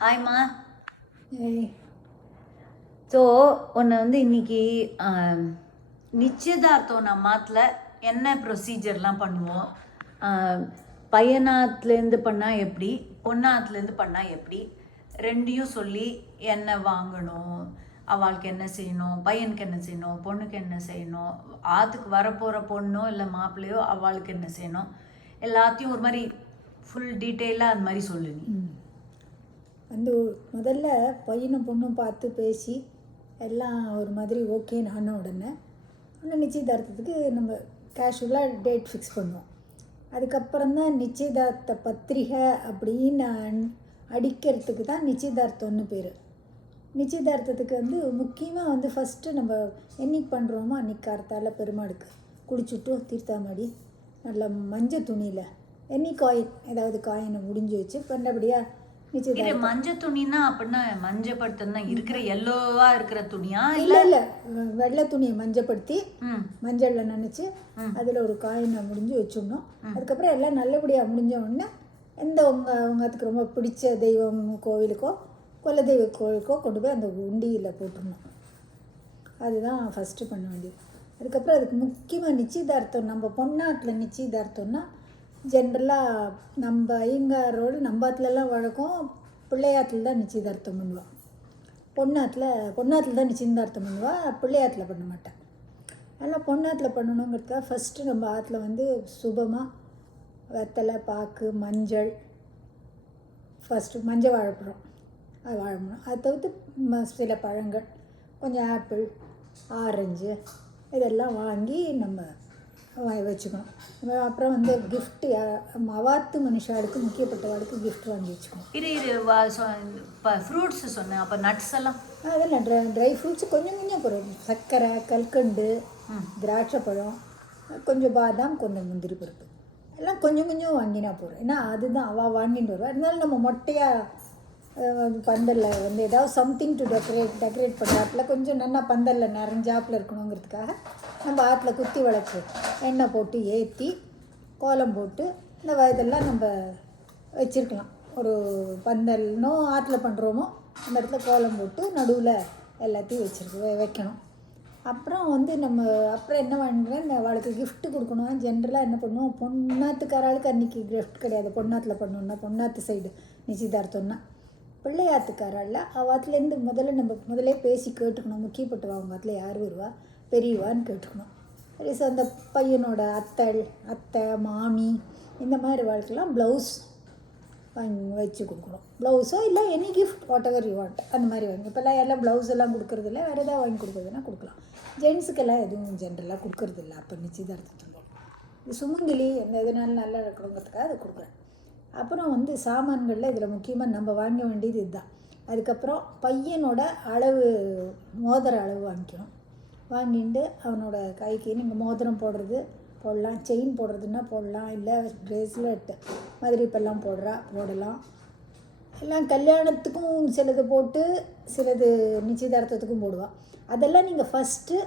ஹாய்மா. ஏய், ஸோ உன்னை இன்னைக்கு நிச்சயதார்த்தம் நம்ம மாத்தில் என்ன ப்ரொசீஜர்லாம் பண்ணுவோம், பையனாத்துலேருந்து பண்ணால் எப்படி, பொண்ணாத்துலேருந்து பண்ணால் எப்படி, ரெண்டையும் சொல்லி என்ன வாங்கணும், அவளுக்கு என்ன செய்யணும், பையனுக்கு என்ன செய்யணும், பொண்ணுக்கு என்ன செய்யணும், ஆற்றுக்கு வரப்போகிற பொண்ணோ இல்லை மாப்பிள்ளையோ அவளுக்கு என்ன செய்யணும், எல்லாத்தையும் ஒரு மாதிரி ஃபுல் டீட்டெயிலாக அந்த மாதிரி சொல்லு நீ. வந்து முதல்ல பையனும் பொண்ணும் பார்த்து பேசி எல்லாம் ஒரு மாதிரி ஓகேன்னு ஆன உடனே நிச்சயதார்த்தத்துக்கு நம்ம கேஷுவலாக டேட் ஃபிக்ஸ் பண்ணுவோம். அதுக்கப்புறம் தான் நிச்சயதார்த்த பத்திரிகை அப்படின்னு அடிக்கிறதுக்கு தான் நிச்சயதார்த்தம்னு பேர். நிச்சயதார்த்தத்துக்கு முக்கியமாக ஃபஸ்ட்டு நம்ம என்னைக்கு பண்ணுறோமோ அன்றைக்கி கார்த்தால பெருமாளுக்கு குளிச்சுட்டு தீர்த்தாமடி நல்லா மஞ்சள் துணியில் என்னி காயின் ஏதாவது காயினை முடிஞ்சு வச்சு பண்ணபடியாக இது மஞ்சள் துணினா அப்படின்னா மஞ்சப்படுத்தா இருக்கிற எல்லோவா இருக்கிற துணியா? இல்லை இல்லை, வெள்ளை துணியை மஞ்சப்படுத்தி மஞ்சளில் நினச்சி அதில் ஒரு காயினை முடிஞ்சு வச்சுடணும். அதுக்கப்புறம் எல்லாம் நல்லபடியாக முடிஞ்ச உடனே எந்த அதுக்கு ரொம்ப பிடிச்ச தெய்வம் கோவிலுக்கோ குல தெய்வ கோவிலுக்கோ கொண்டு போய் அந்த உண்டியில் போட்டுடணும். அதுதான் ஃபஸ்ட்டு பண்ண வேண்டியது. அதுக்கப்புறம் அதுக்கு முக்கியமாக நிச்சயதார்த்தம். நம்ம பொண்ணாட்டில் நிச்சயதார்த்தம்னா ஜென்ரலாக நம்ம ஐயங்காரோடு நம்பாத்துலலாம் வழக்கம் பிள்ளையாத்தில் தான் நிச்சயதார்த்தம் பண்ணுவாள். பொண்ணாத்தில் தான் நிச்சயதார்த்தம் பண்ணுவாள், பிள்ளையாத்தில் பண்ண மாட்டேன். அதனால் பொண்ணாத்தில் பண்ணணுங்கிறதுக்காக ஃபஸ்ட்டு நம்ம ஆற்றுல சுபமாக வெத்தலை பாக்கு மஞ்சள், ஃபஸ்ட்டு மஞ்சள் வாழைப்பழம் அது வாழணும். அதை தவிர்த்து சில பழங்கள், கொஞ்சம் ஆப்பிள், ஆரஞ்சு இதெல்லாம் வாங்கி நம்ம வச்சுக்கணும். அப்புறம் கிஃப்ட்டு அவாத்து மனுஷாளுக்கு முக்கியப்பட்டவாளுக்கு கிஃப்ட் வாங்கி வச்சுக்கணும். ஃப்ரூட்ஸ் சொன்னேன், அப்போ நட்ஸ் எல்லாம் அதெல்லாம் ட்ரை ஃப்ரூட்ஸ் கொஞ்சம் கொஞ்சம் போகிறோம். சர்க்கரை, கல்கண்டு, திராட்சை பழம், கொஞ்சம் பாதாம், கொஞ்சம் முந்திரி பருப்பு எல்லாம் கொஞ்சம் கொஞ்சம் வாங்கினா போகிறோம். ஏன்னா அதுதான் அவள் வாங்கிட்டு வருவாள். இருந்தாலும் நம்ம மொட்டையாக பந்தலில் ஏதாவது சம்திங் டு டெக்கரேட் பண்ணுறாப்புல கொஞ்சம் நல்லா பந்தலில் நிறைஞ்சாப்பில் இருக்கணுங்கிறதுக்காக நம்ம ஆற்றுல குத்தி விளக்கு எண்ணெய் போட்டு ஏற்றி கோலம் போட்டு இந்த இதெல்லாம் நம்ம வச்சுருக்கலாம். ஒரு பந்தல்னோ ஆற்றுல பண்ணுறோமோ அந்த இடத்துல கோலம் போட்டு நடுவில் எல்லாத்தையும் வைக்கணும். அப்புறம் நம்ம அப்புறம் என்ன பண்ணுறேன், இந்த அவளுக்கு கிஃப்ட்டு கொடுக்கணும். ஜென்ரலாக என்ன பண்ணுவோம், பொண்ணாத்துக்காராளுக்கு அன்றைக்கி கிஃப்ட் கிடையாது. பொண்ணாத்தில் பண்ணணுன்னா பொண்ணாத்து சைடு நிச்சயதார்த்தம்னா பிள்ளையாத்துக்காரால அவத்துலேருந்து முதல்ல பேசி கேட்டுக்கணும். முக்கியப்பட்டவா அவங்க ஆற்றுல யார் வருவா, பெரியவான்னு கேட்டுக்கணும். சரி, ஸோ அந்த பையனோட அத்தை மாமி இந்த மாதிரி வாழ்க்கைலாம் ப்ளவுஸ் வாங்கி வச்சு கொடுக்கணும். ப்ளவுஸோ இல்லை any gift what ever you want அந்த மாதிரி வாங்கி. இப்போல்லாம் எல்லாம் ப்ளவுஸ் எல்லாம் கொடுக்குறதில்ல, வேறு எதாவது வாங்கி கொடுக்குறதுனா கொடுக்கலாம். ஜென்ஸுக்கெல்லாம் எதுவும் ஜென்ரலாக கொடுக்குறதில்ல. அப்போ நிச்சயதார்த்தத்துக்கு இது சுமங்கலி அந்த இதனால நல்லா இருக்கணுங்கிறதுக்காக அதை கொடுக்குறேன். அப்புறம் சாமான்களில் இதில் முக்கியமாக நம்ம வாங்க வேண்டியது இதுதான். அதுக்கப்புறம் பையனோட அளவு மோதிர அளவு வாங்கிக்கணும். வாங்கிட்டு அவனோட கைக்கு நீங்கள் மோதிரம் போடலாம், செயின் போடுறதுன்னா போடலாம், இல்லை ப்ரேஸ்லெட் மாதிரி இப்போல்லாம் போடலாம். எல்லாம் கல்யாணத்துக்கும் சிலது போட்டு சிலது நிச்சயதார்த்தத்துக்கும் போடுவாள். அதெல்லாம் நீங்கள் ஃபஸ்ட்டு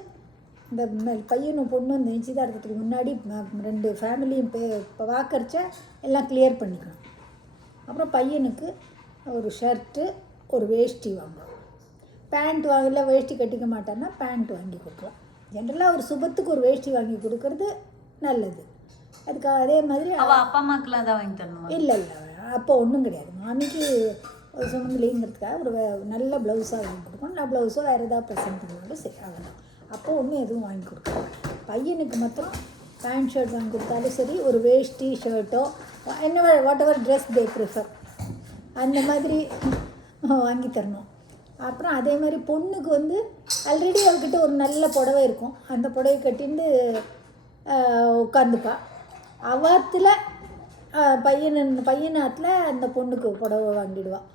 இந்த பையனும் பொண்ணும் இந்த நிச்சயதார்த்தத்துக்கு முன்னாடி ரெண்டு ஃபேமிலியும் பார்க்கறச்ச எல்லாம் கிளியர் பண்ணிக்கணும். அப்புறம் பையனுக்கு ஒரு ஷர்ட்டு ஒரு வேஷ்டி வாங்கணும். பேண்ட் வாங்கல, வேஷ்டி கட்டிக்க மாட்டான்னா பேண்ட் வாங்கி கொடுக்கலாம். ஜென்ரலாக ஒரு சுபத்துக்கு ஒரு வேஷ்டி வாங்கி கொடுக்கறது நல்லது. அதுக்கு அதே மாதிரி அவள் அப்பா அம்மாக்கெலாம் தான் வாங்கி தரணும். இல்லை அப்போ ஒன்றும் கிடையாது. மாமிக்கு ஒரு சுமங்கலிங்கிறதுக்காக ஒரு நல்ல ப்ளவுஸாக வாங்கி கொடுக்கணும். நான் ப்ளவுஸோ வேறு ஏதாவது ப்ரெசென்ட் பண்ணாலும் சரி ஆகணும். அப்போ ஒன்றும் எதுவும் வாங்கி கொடுக்கணும். பையனுக்கு மாத்திரம் பேண்ட் ஷர்ட் வாங்கி கொடுத்தாலும் சரி, ஒரு வேஷ்டி ஷர்ட்டோ என்ன what ever dress they prefer அந்த மாதிரி வாங்கி தரணும். அப்புறம் அதே மாதிரி பொண்ணுக்கு ஆல்ரெடி அவகிட்ட ஒரு நல்ல புடவை இருக்கும். அந்த புடவை கட்டின்னு உட்காந்துப்பா. அவாத்தில் பையனாத்தில் அந்த பொண்ணுக்கு புடவை வாங்கிடுவாள்.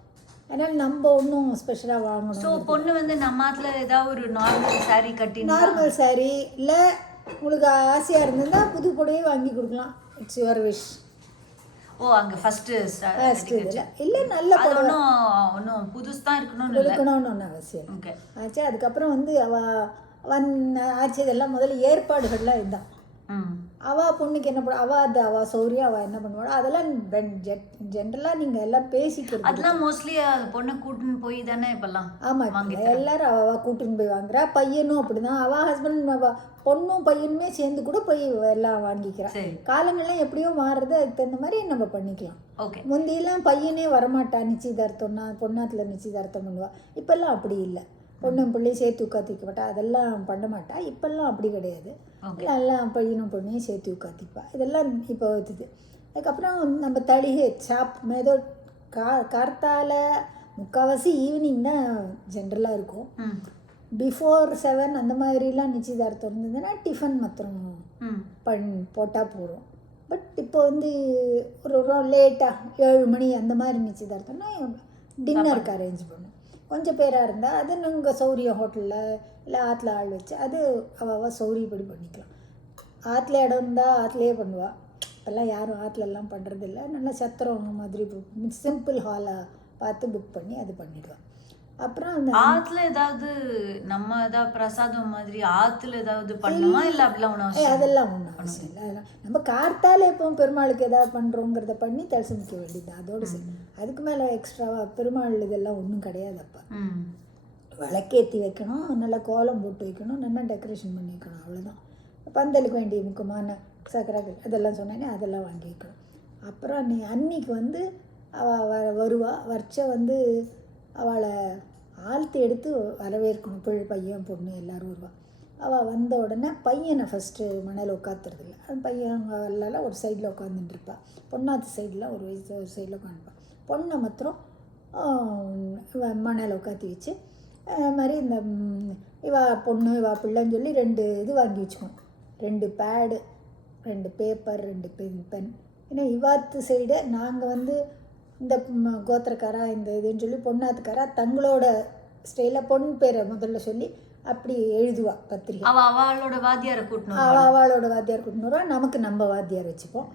அதனால் நம்ம ஒன்றும் ஸ்பெஷலாக வாங்கணும். ஸோ பொண்ணு நம்ம ஆற்றுல ஏதாவது ஒரு நார்மல் சாரீ கட்டி, நார்மல் சாரீ இல்லை உங்களுக்கு ஆசையாக இருந்ததுன்னா புது புடவையே வாங்கி கொடுக்கலாம். It's your wish. ஓ, அங்கே ஃபஸ்ட்டு இல்லை நல்ல புடவை ஒன்றும் புதுசு தான் இருக்கணும்னு ஒன்று அவசியம். ஓகே ஆச்சு. அதுக்கப்புறம் ஆச்சு இதெல்லாம் முதல்ல ஏற்பாடுகள்லாம் இதுதான். அவள் பொண்ணுக்கு என்ன பண்ண அவள் சௌரியம் அவள் என்ன பண்ணுவாளோ அதெல்லாம் ஜென்ரலாக நீங்கள் எல்லாம் பேசிக்கிறது. அதெல்லாம் மோஸ்ட்லி பொண்ணை கூட்டின்னு போய் தானே இப்போல்லாம். ஆமாம், எல்லாரும் அவள் கூட்டின்னு போய் வாங்குறா. பையனும் அப்படி தான், அவள் ஹஸ்பண்ட் பொண்ணும் பையனுமே சேர்ந்து கூட போய் எல்லாம் வாங்கிக்கிறான். காலங்கள்லாம் எப்படியோ மாறுறது, அதுக்கு தகுந்த மாதிரி நம்ம பண்ணிக்கலாம். ஓகே. முந்தியெல்லாம் பையனே வரமாட்டா நிச்சயதார்த்தம்னா, பொண்ணாத்தில் நிச்சயதார்த்தம் பண்ணுவா. இப்போல்லாம் அப்படி இல்லை, பொண்ணும் பிள்ளையும் சேர்த்து உட்காத்திக்க மாட்டா, அதெல்லாம் பண்ண மாட்டா. இப்போல்லாம் அப்படி கிடையாது, எல்லாம் பையனும் பொண்ணையும் சேர்த்து உட்காத்திப்பா. இதெல்லாம் இப்போ வருது. அதுக்கப்புறம் நம்ம தளிகை சாப் ஏதோ கார்த்தால முக்கால்வாசி ஈவினிங் தான் ஜென்ரலாக இருக்கும். பிஃபோர் 7 அந்த மாதிரிலாம் நிச்சயதார்த்தம் இருந்ததுன்னா டிஃபன் மாத்திரம் போட்டால் போகிறோம். பட் இப்போ வந்து ஒரு லேட்டாக 7 மணி அந்த மாதிரி நிச்சயதார்த்தம்னா டின்னருக்கு அரேஞ்ச் பண்ணும். கொஞ்சம் பேராக இருந்தால் அது நாங்கள் சௌரியம் ஹோட்டலில் இல்லை ஆற்றுல ஆள் வச்சு அது அவள் சௌரியப்படி பண்ணிக்கலாம். ஆற்றுல இடம் இருந்தால் ஆற்றுலையே பண்ணுவாள். இப்போல்லாம் யாரும் ஆற்றுலலாம் பண்ணுறதில்ல. நல்லா சத்திரம் மாதிரி சிம்பிள் ஹாலாக பார்த்து புக் பண்ணி அது பண்ணிடுவாள். அப்புறம் அந்த ஆற்றுல ஏதாவது நம்ம ஏதாவது பிரசாதம் மாதிரி ஆற்றுல ஏதாவது பண்ணுமா இல்லை அப்படிலாம் ஒன்றும்? அதெல்லாம் ஒன்றும் அவசியம் இல்லை. அதெல்லாம் நம்ம கார்த்தால எப்பவும் பெருமாளுக்கு ஏதாவது பண்ணுறோங்கிறத பண்ணி தரிசனிக்க வேண்டியது, அதோடு சரி. அதுக்கு மேலே எக்ஸ்ட்ராவாக பெருமாள் இதெல்லாம் ஒன்றும் கிடையாது. அப்போ விளக்கேற்றி வைக்கணும், நல்லா கோலம் போட்டு வைக்கணும், நல்லா டெக்கரேஷன் பண்ணி வைக்கணும், அவ்வளோதான். பந்தலுக்கு வேண்டிய முக்கியமான சக்கராக்கள் அதெல்லாம் சொன்னேனே அதெல்லாம் வாங்கி வைக்கணும். அப்புறம் அன்னைக்கு வந்து அவள் வருவா. வர்ச்ச வந்து அவளை ஆழ்த்தி எடுத்து வரவேற்கணும். பையன் பொண்ணு எல்லோரும் வருவாள். அவள் வந்த உடனே பையனை ஃபஸ்ட்டு மணல் உட்காத்துறதில்ல. அது பையன் எல்லாம் ஒரு சைடில் உட்காந்துட்டுருப்பாள். பொண்ணாத்து சைடில் ஒரு சைடில் உட்காந்துப்பாள். பொண்ணை மாத்திரம் மணல் உட்காத்தி வச்சு மாதிரி இந்த பொண்ணு பிள்ளைன்னு சொல்லி 2 இது வாங்கி வச்சுக்கணும். 2 பேடு, 2 பேப்பர், 2 பென். ஏன்னா இவாத்து சைடு நாங்கள் வந்து இந்த கோத்திரக்காரா இந்த இதுன்னு சொல்லி பொண்ணாத்துக்காரா தங்களோட ஸ்டைலில் பொண்ணு பேரை முதல்ல சொல்லி அப்படி எழுதுவா பத்திரிகை. அவளோட வாத்தியாரை கூட்டணும், அவளோட வாத்தியார் கூட்டினுவா. நமக்கு நம்ம வாத்தியார் வச்சுப்போம்.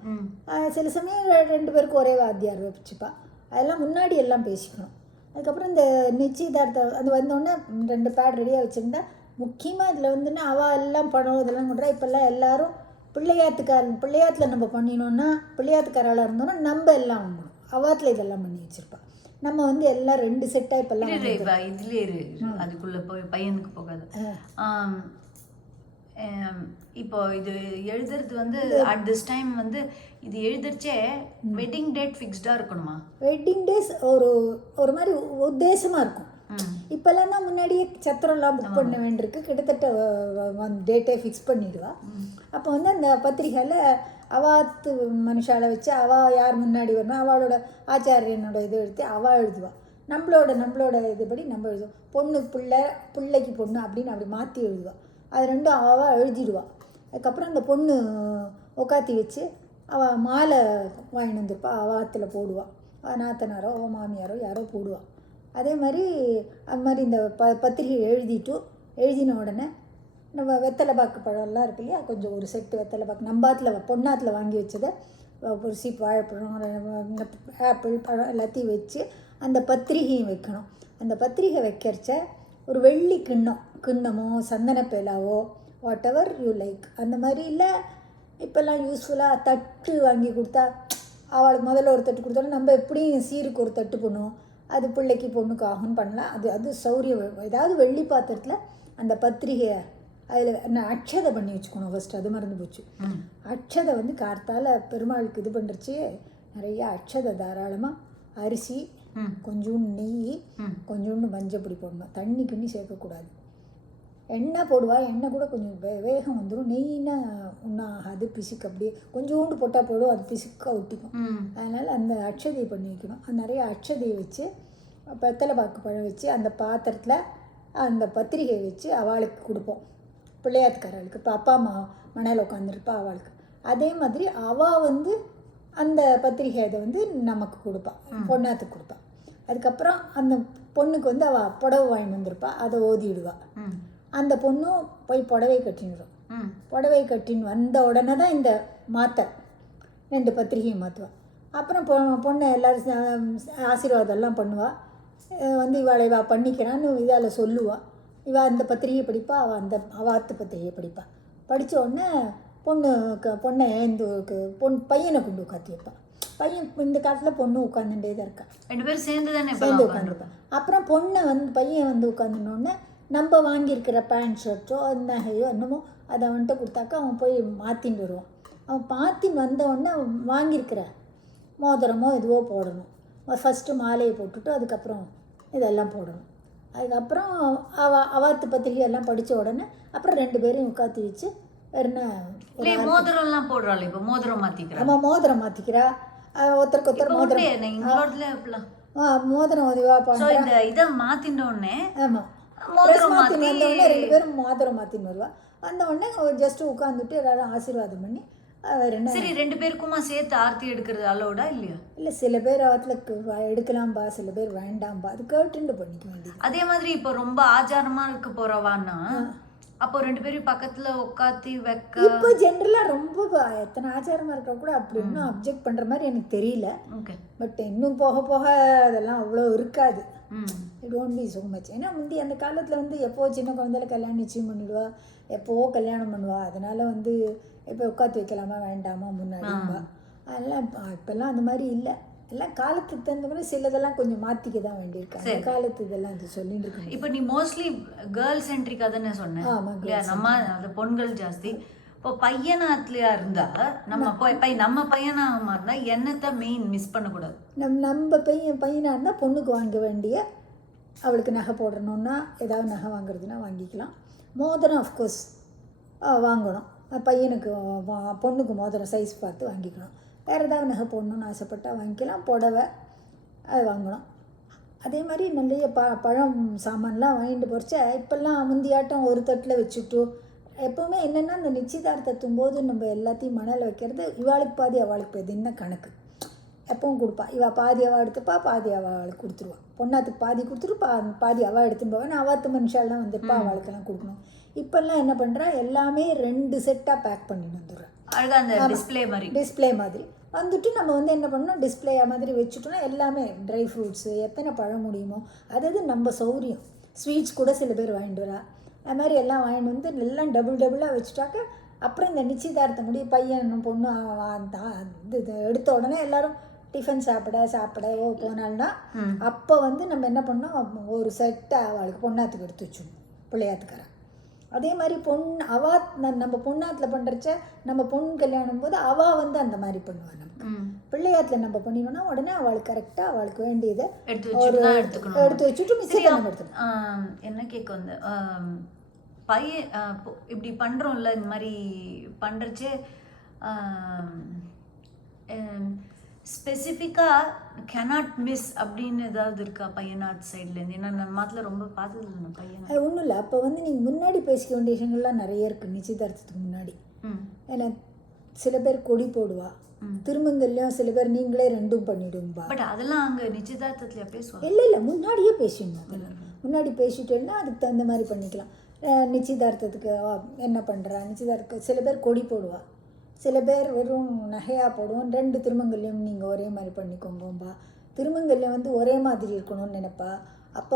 சில சமயம் 2 பேருக்கு ஒரே வாத்தியார் வச்சுப்பா. அதெல்லாம் முன்னாடி எல்லாம் பேசிக்கணும். அதுக்கப்புறம் இந்த நிச்சயதார்த்தம் அது வந்தோடனே 2 பேட் ரெடியாக வச்சுருந்தா முக்கியமாக இதில் வந்துன்னா அவள் எல்லாம் பணம் இதெல்லாம் பண்ணுறா. இப்போல்லாம் எல்லோரும் பிள்ளையாத்தில் நம்ம பண்ணினோன்னா பிள்ளையாத்துக்காராளாக இருந்தோன்னா நம்ம எல்லாம் வாங்கணும். அவாத்தில் இதெல்லாம் பண்ணி வச்சுருப்பா. நம்ம வந்து எல்லாம் 2 செட்டாக இப்போல்லாம் இதுலேயே அதுக்குள்ளே போய் பையனுக்கு போகாது. இப்போ இது எழுதுறது வந்து அட் திஸ் டைம் வந்து இது எழுதுறச்சே வெட்டிங் டேட் ஃபிக்ஸ்டாக இருக்கணுமா? வெட்டிங் டேஸ் ஒரு மாதிரி உத்தேசமாக இருக்கும். இப்போல்லாம் தான் முன்னாடியே சத்திரம்லாம் புக் பண்ண வேண்டியிருக்கு. கிட்டத்தட்ட டேட்டே ஃபிக்ஸ் பண்ணிடுவா. அப்போ வந்து அந்த பத்திரிகையில் அவாத்து மனுஷாலை வச்சு அவள் யார் முன்னாடி வரணும் அவளோட ஆச்சாரியனோட இது எடுத்து அவள் எழுதுவாள். நம்மளோட இதுபடி நம்ம எழுதுவோம். பொண்ணு பிள்ளைக்கு பொண்ணு அப்படின்னு அப்படி மாற்றி எழுதுவாள். அது 2ம் அவள் எழுதிடுவாள். அதுக்கப்புறம் அந்த பொண்ணு உட்காத்தி வச்சு அவள் மாலை வாங்கிட்டு வந்துருப்பா. அவாத்தில் போடுவாள். நாத்தனாரோ மாமியாரோ யாரோ போடுவாள். அதே மாதிரி அது மாதிரி இந்த பத்திரிகை எழுதின உடனே நம்ம வெத்தலை பாக்கு பழம்லாம் இருக்கு இல்லையா, கொஞ்சம் ஒரு செட்டு வெத்தலை பாக்கு நம்பாத்தில் பொண்ணாத்தில் வாங்கி வச்சதை ஒரு சீப் வாழைப்பழம் ஆப்பிள் பழம் எல்லாத்தையும் வச்சு அந்த பத்திரிகையும் வைக்கணும். அந்த பத்திரிகை வைக்கிறச்ச ஒரு வெள்ளி கிண்ணமோ சந்தனப்பேலாவோ வாட் எவர் யூ லைக் அந்த மாதிரி. இல்லை இப்போல்லாம் யூஸ்ஃபுல்லாக தட்டு வாங்கி கொடுத்தா அவளுக்கு முதல்ல ஒரு தட்டு கொடுத்தாலும் நம்ம எப்படியும் சீருக்கு ஒரு தட்டு பண்ணுவோம். அது பிள்ளைக்கு பொண்ணுக்கு ஆகும்னு பண்ணலாம். அது சௌரியம். ஏதாவது வெள்ளி பாத்திரத்தில் அந்த பத்திரிகையை அதில் அட்சதை பண்ணி வச்சுக்கணும் ஃபஸ்ட்டு. அது மறந்து போச்சு. அட்சதை வந்து கார்த்தால பெருமாளுக்கு இது பண்ணுறச்சு நிறையா அட்சதை தாராளமாக அரிசி, கொஞ்சோண்டு நெய், கொஞ்சோண்டு மஞ்சப்பொடி போடணும். தண்ணி கிண்ணி சேர்க்கக்கூடாது. எண்ணெய் போடுவா. எண்ணெய் கூட கொஞ்சம் வேகம் வந்துடும். நெய்னா ஒன்றும் ஆகாது, பிசுக்கு அப்படியே கொஞ்சோண்டு போட்டால் போடும், அது பிசுக்காக ஒட்டிக்கும். அதனால் அந்த அட்சதையை பண்ணி வைக்கணும். அது நிறைய அட்சதையை வச்சு வெத்தலை பாக்கு பழம் வச்சு அந்த பாத்திரத்தில் அந்த பத்திரிகையை வச்சு அவளுக்கு கொடுப்போம். பிள்ளையாத்துக்காரர்களுக்கு இப்போ அப்பா அம்மா மனையில் உட்காந்துருப்பா அவளுக்கு. அதே மாதிரி அவள் வந்து அந்த பத்திரிகை இதை வந்து நமக்கு கொடுப்பாள், பொண்ணாத்துக்கு கொடுப்பாள். அதுக்கப்புறம் அந்த பொண்ணுக்கு வந்து அவள் புடவை வாங்கி வந்திருப்பா, அதை ஓதிடுவாள். அந்த பொண்ணும் போய் புடவை கட்டின்னுடும். புடவை கட்டின்னு வந்த உடனே தான் இந்த மாற்ற 2 பத்திரிகையும் மாற்றுவாள். அப்புறம் பொண்ணை எல்லோரும் ஆசீர்வாதம்லாம் பண்ணுவாள். வந்து இவளை பண்ணிக்கிறான்னு இதால் சொல்லுவாள். இவள் அந்த பத்திரிகையை படிப்பா, அவள் அந்த அவாத்து பத்திரிகையை படிப்பாள். படித்த உடனே பொண்ணை இந்த பையனை கொண்டு உட்காந்து வைப்பான். பையன் இந்த காலத்தில் பொண்ணு உட்காந்துட்டே தான் இருக்கா, 2 பேரும் சேர்ந்து தானே சேர்ந்து உட்காந்துருப்பான். அப்புறம் பொண்ணை பையன் உட்காந்துனோடனே நம்ம வாங்கியிருக்கிற பேண்ட் ஷர்ட்டோ நகையோ என்னமோ அதை அவன்கிட்ட கொடுத்தாக்கா அவன் போய் மாற்றின்னு வருவான். அவன் மாற்றின்னு வந்தவுடனே வாங்கியிருக்கிற மோதிரமோ இதுவோ போடணும். ஃபஸ்ட்டு மாலையை போட்டுட்டு அதுக்கப்புறம் இதெல்லாம் போடணும். அதுக்கப்புறம் அவாத்து பத்திரிகை எல்லாம் படித்த உடனே அப்புறம் 2 பேரையும் உட்காத்தி வச்சு என்ன மோதிரம்லாம் போடுறாள். இப்போ மோதிரம் மாற்றிக்கிறா. ஆமாம், மோதிரம் மாற்றிக்கிறா. ஒருத்தருக்கு ஒருத்தர் மோதிரம் இதுவாக பண்ணுறா. இதை மாற்றினோடனே ஆமாம், மோதிரம் மாற்றின்னு வந்தவுடனே 2 பேரும் மோதிரம் மாற்றின்னு வருவா. வந்தவுடனே ஜஸ்ட்டு உட்காந்துட்டு எல்லாரும் ஆசீர்வாதம் பண்ணி வேறு என்ன. சரி, 2 பேருக்குமா சேர்த்து ஆர்த்தி எடுக்கிறது அலோடா இல்லையா? இல்லை, சில பேர் அவத்தில் எடுக்கலாம்பா, சில பேர் வேண்டாம்பா, அது கேட்டுண்டு பண்ணிக்க வேண்டியது. அதே மாதிரி இப்போ ரொம்ப ஆச்சாரமாக இருக்க போகிறவான்னா அப்போ 2 பேரும் பக்கத்தில் உட்காத்தி வைக்க. இப்போ ஜென்ரலாக ரொம்ப எத்தனை ஆச்சாரமாக இருக்க கூட அப்படி இன்னும் அப்ஜெக்ட் பண்ணுற மாதிரி எனக்கு தெரியல. ஓகே, பட் இன்னும் போக போக அதெல்லாம் அவ்வளோ இருக்காது. It don't be so much. ஏன்னா முந்தி அந்த காலத்தில் எப்போ சின்ன குழந்தைல கல்யாணம் நிச்சயம் பண்ணிடுவா, எப்போவோ கல்யாணம் பண்ணுவா. அதனால் இப்போ உட்காந்து வைக்கலாமா வேண்டாமா முன்னாடிப்பா. அதெல்லாம் இப்போல்லாம் அந்த மாதிரி இல்லை. எல்லாம் காலத்துக்கு தகுந்த மாதிரி சிலதெல்லாம் கொஞ்சம் மாற்றிக்க தான் வேண்டியிருக்கு. அந்த காலத்து இதெல்லாம் அது சொல்லிட்டு இருக்கு. இப்போ நீ மோஸ்ட்லி கேர்ள் சென்ட்ரிக்காக தானே சொன்னேன். இல்லையா? நம்ம அது பொண்கள் ஜாஸ்தி. இப்போ பையனாத்துலையா இருந்தால் நம்ம பையனாக மாறினா என்னத்தை மெயின் மிஸ் பண்ணக்கூடாது. நம்ம பையனாக இருந்தால் பொண்ணுக்கு வாங்க வேண்டிய, அவளுக்கு நகை போடணுன்னா ஏதாவது நகை வாங்குறதுனா வாங்கிக்கலாம். மோதிரம் அஃப்கோர்ஸ் வாங்கணும். பையனுக்கு பொண்ணுக்கு மோதிரம் சைஸ் பார்த்து வாங்கிக்கணும். வேறு ஏதாவது நகை போடணுன்னு ஆசைப்பட்டால் வாங்கிக்கலாம். புடவை அது வாங்கணும். அதே மாதிரி நிறைய பழம் சாமான்லாம் வாங்கிட்டு போகிறச்ச இப்போல்லாம் முந்தியாட்டம் ஒரு தட்டில் வச்சுட்டு எப்போவுமே என்னென்னா இந்த நிச்சயதார்த்தத்தும் போது நம்ம எல்லாத்தையும் மணல் வைக்கிறது இவாளுக்கு பாதி அவளுக்கு பாதி என்ன கணக்கு எப்பவும் கொடுப்பா. இவள் பாதி அவள் எடுத்துப்பா, பாதி அவளுக்கு கொடுத்துருவாள். பொண்ணாத்துக்கு பாதி கொடுத்துட்டு பாதி அவள் எடுத்துன்னு போவேன். நான் அவாத்து மனுஷாலாம் வந்துருப்பா, அவளுக்கெல்லாம் கொடுக்கணும். இப்போல்லாம் என்ன பண்ணுறா, எல்லாமே 2 செட்டாக பேக் பண்ணிட்டு வந்துடுறேன். டிஸ்பிளே மாதிரி வந்துட்டு நம்ம என்ன பண்ணோம், டிஸ்பிளே மாதிரி வச்சுட்டோம்னா எல்லாமே ட்ரை ஃப்ரூட்ஸு எத்தனை பழம் முடியுமோ அதாவது நம்ம சௌரியம். ஸ்வீட்ஸ் கூட சில பேர் வாங்கிட்டு வரா. அது மாதிரி எல்லாம் வாங்கிட்டு வந்து எல்லாம் டபுளாக வச்சுட்டாக்க அப்புறம் இந்த நிச்சயதார்த்தம் முடி பையன் பொண்ணு இது எடுத்த உடனே எல்லோரும் டிஃபன் சாப்பிட போனால்னா அப்போ நம்ம என்ன பண்ணோம், ஒரு செட்டை அவளுக்கு பொண்ணாத்துக்கு எடுத்து வச்சுக்கணும், பிள்ளையாத்துக்காரன். அதே மாதிரி நம்ம பொண்ணாத்தில் பண்ணுறச்ச நம்ம பொண்ணு கல்யாணம் போது அவள் அந்த மாதிரி பண்ணுவாள். நமக்கு பிள்ளையாத்தில் நம்ம பண்ணினோன்னா உடனே அவளுக்கு கரெக்டாக அவளுக்கு வேண்டியதை எடுத்து வச்சுட்டு மிச்சத்தை நம்ம எடுத்துக்கணும். என்ன கேட்க வந்து பையன் இப்படி பண்ணுறோம்ல, இந்த மாதிரி பண்ணுறச்சே ஸ்பெசிஃபிக்காக கேனாட் மிஸ் அப்படின்னு ஏதாவது இருக்கா பையனாத் சைட்லேருந்து? ஏன்னா நம்ம மாத்தில் ரொம்ப பார்த்தது பையன். அது ஒன்றும் இல்லை. அப்போ நீங்கள் முன்னாடி பேசிக்க வேண்டிய விஷயங்கள்லாம் நிறைய இருக்குது நிச்சயதார்த்தத்துக்கு முன்னாடி. ஏன்னா சில பேர் கொடி போடுவா, திருமங்கல்யம் சில பேர் நீங்களே 2ம் பண்ணிவிடும்பா. பட் அதெல்லாம் அங்கே நிச்சயதார்த்தத்தில் பேசுவோம். இல்லை முன்னாடியே பேசிடணும். அதெல்லாம் முன்னாடி பேசிட்டோன்னா அதுக்கு தகுந்த மாதிரி பண்ணிக்கலாம். நிச்சயதார்த்தத்துக்கு என்ன பண்ணுறா, நிச்சயதார்த்தம் சில பேர் கொடி போடுவா, சில பேர் வெறும் நகையாக போடுவோம். 2 திருமங்கல்யம் நீங்கள் ஒரே மாதிரி பண்ணிக்கோங்கம்பா. திருமங்கல்யம் ஒரே மாதிரி இருக்கணும்னு நினைப்பா. அப்போ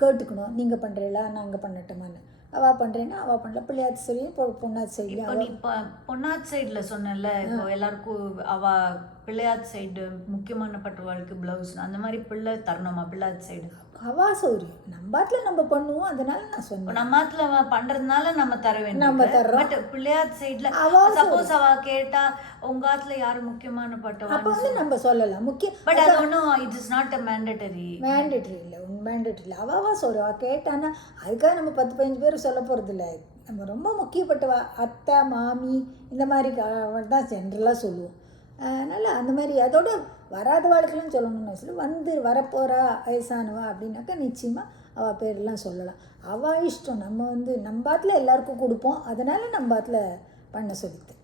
கேட்டுக்கணும், நீங்கள் பண்ணுறீங்களா நாங்கள் பண்ணட்டோமான்னு. அவள் பண்ணுறேன்னா அவள் பண்ணல. பிள்ளையாத்து சைட்லையும் பொண்ணாத்து சைட்லையும். இப்போ நீ பொண்ணாத்து சைடில் சொன்னல, இப்போ எல்லாருக்கும் அவள் பிள்ளையாத்து சைடு முக்கியமான பட்டுவாளுக்கு ப்ளவுஸ் அந்த மாதிரி பிள்ளை தரணுமா? பிள்ளையாத்து சைடு அவா சௌரியம், நம்பாத்தில் நம்ம பண்ணுவோம். அதனால நான் சொன்னேன், நம்பாத்தில் பண்ணுறதுனால நம்ம தர வேண்டும், நம்ம தர்றோம். பட் பிள்ளையாத்து சைடில் சப்போஸ் அவள் கேட்டால் உங்கள் ஆத்தில் யார் முக்கியமான பட்டுவா அப்போ நம்ம சொல்லலாம் முக்கியம். பட் அது ஒன்றும் it is not a mandatory இல்லை. மேண்டேட்டரி இல்லை. அவா சொல்லுவா கேட்டான்னா அதுக்காக நம்ம 10-15 பேர் சொல்ல போகிறது இல்லை. நம்ம ரொம்ப முக்கியப்பட்டவா அத்தை மாமி இந்த மாதிரி தான் ஜென்ரலாக சொல்லுவோம். அதனால் அந்த மாதிரி அதோட வராத வாழ்க்கைலாம் சொல்லணும்னு சொல்லி வரப்போகிறா வயசானவா அப்படின்னாக்கா நிச்சயமாக அவள் பேரெல்லாம் சொல்லலாம். அவள் இஷ்டம். நம்ம நம்பாத்தில் எல்லாருக்கும் கொடுப்போம். அதனால் நம்பாத்தில் பண்ண சொல்லிட்டு.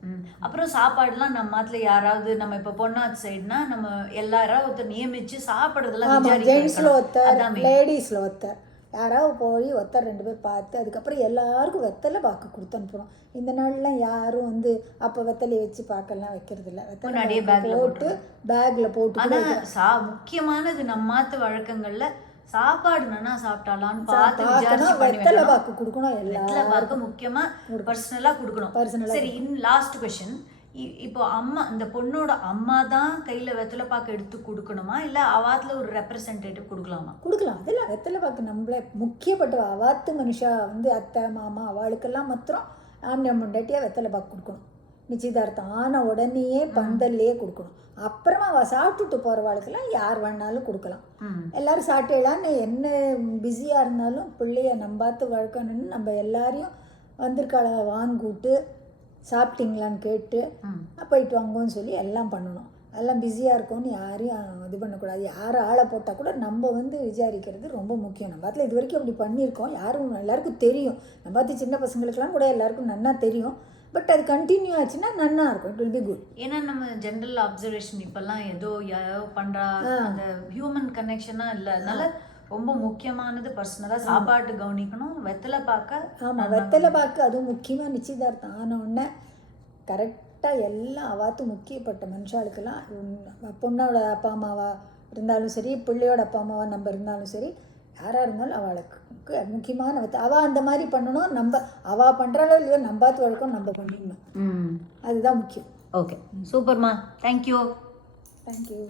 அப்புறம் சாப்பாடுலாம் நம்ம மாத்தில் யாராவது நம்ம இப்போ பொண்ணாத்து சைடுனா நம்ம எல்லாரும் ஒருத்தர் நியமித்து சாப்பிட்றதுலாம் ஜென்ஸில் ஒருத்தர் லேடிஸில் ஒருத்தர் யாராவது போய் ஒருத்தர் 2 பேர் பார்த்து அதுக்கப்புறம் எல்லாருக்கும் வெத்தலை பாக்கு கொடுத்து அனுப்புகிறோம். இந்த நாள்லாம் யாரும் அப்போ வெத்தலையை வச்சு பார்க்கலாம் வைக்கிறது இல்லை. வெத்தலை போட்டு பேக்கில் போட்டு. ஆனால் முக்கியமானது நம்ம மாற்று வழக்கங்களில் சாப்பாடு நல்லா சாப்பிட்டாலான்னு பார்த்து விசாரிச்சு பார்க்கணும், பண்ணி வெத்தலை வைக்கணும். பாக்கு கொடுக்கணும் வெத்தலை பாக்கு எல்லாம் முக்கியமா பர்சனலா கொடுக்கணும். Personal-ஆ சரி, லாஸ்ட் கொஸ்டின். இப்போ அம்மா, இந்த பொண்ணோட அம்மா தான் கையில வெத்தலை பாக்கு எடுத்து கொடுக்கணுமா, இல்ல அவாத்துல ஒரு ரெப்ரசன்டேட்டிவ் கொடுக்கலாமா? கொடுக்கலாம். அதெல்லாம் வெத்தலை பாக்கு நம்மள முக்கியப்பட்ட அவாத்து மனுஷா வந்து அத்தை மாமா அவளுக்கெல்லாம் மாத்திரம் ஆம்னியம் முண்டாட்டியாக வெத்தலை பாக்கு கொடுக்கணும். நிச்சயதார்த்தம் ஆன உடனேயே பந்தல்லையே கொடுக்கணும். அப்புறமா அவள் சாப்பிட்டுட்டு போகிறவாளுக்கெல்லாம் யார் வேணாலும் கொடுக்கலாம். எல்லாரும் சாப்பிட்டேலான்னு என்ன பிஸியாக இருந்தாலும் பிள்ளைய நம்பாத்து வளர்க்கணும்னு நம்ம எல்லாரையும் வந்திருக்காள வாங்கிட்டு சாப்பிட்டீங்களான்னு கேட்டு போயிட்டு வாங்கன்னு சொல்லி எல்லாம் பண்ணணும். எல்லாம் பிஸியாக இருக்கும்னு யாரையும் இது பண்ணக்கூடாது. யார் ஆளை போட்டால் கூட நம்ம வந்து விசாரிக்கிறது ரொம்ப முக்கியம். நம்ம பார்த்துல இது வரைக்கும் அப்படி பண்ணியிருக்கோம், யாரும் எல்லாருக்கும் தெரியும். நம்ம பார்த்து சின்ன பசங்களுக்கெல்லாம் கூட எல்லாருக்கும் நன்னா தெரியும். பட் அது கண்டினியூ ஆச்சுன்னா நன்னா இருக்கும், இட் வில் பி குட். ஏன்னா நம்ம ஜென்ரல் அப்சர்வேஷன் இப்போல்லாம் ஏதோ யாரோ பண்ணுறா, அந்த ஹியூமன் கனெக்ஷனாக இல்லை. அதனால ரொம்ப முக்கியமானது பர்சனலாக சாப்பாட்டு கவனிக்கணும், வெத்தலை பார்க்க. ஆமாம், வெத்தலை பாக்கு அதுவும் முக்கியமாக நிச்சயதார்த்தம் ஆன உடனே கரெக்டாக எல்லாம் அவாத்து முக்கியப்பட்ட மனுஷாளுக்கெல்லாம் பொண்ணோட அப்பா அம்மாவா இருந்தாலும் சரி, பிள்ளையோட அப்பா அம்மாவா நம்ம இருந்தாலும் சரி, யாராக இருந்தாலும் அவளுக்கு முக்கியமான அவள் அந்த மாதிரி பண்ணணும். நம்ம அவள் பண்ணுறாளோ இல்லையோ நம்பாத்து வழக்கம் நம்ம பண்ணிடணும். அதுதான் முக்கியம். ஓகே, சூப்பர்மா, தேங்க்யூ. தேங்க்யூ.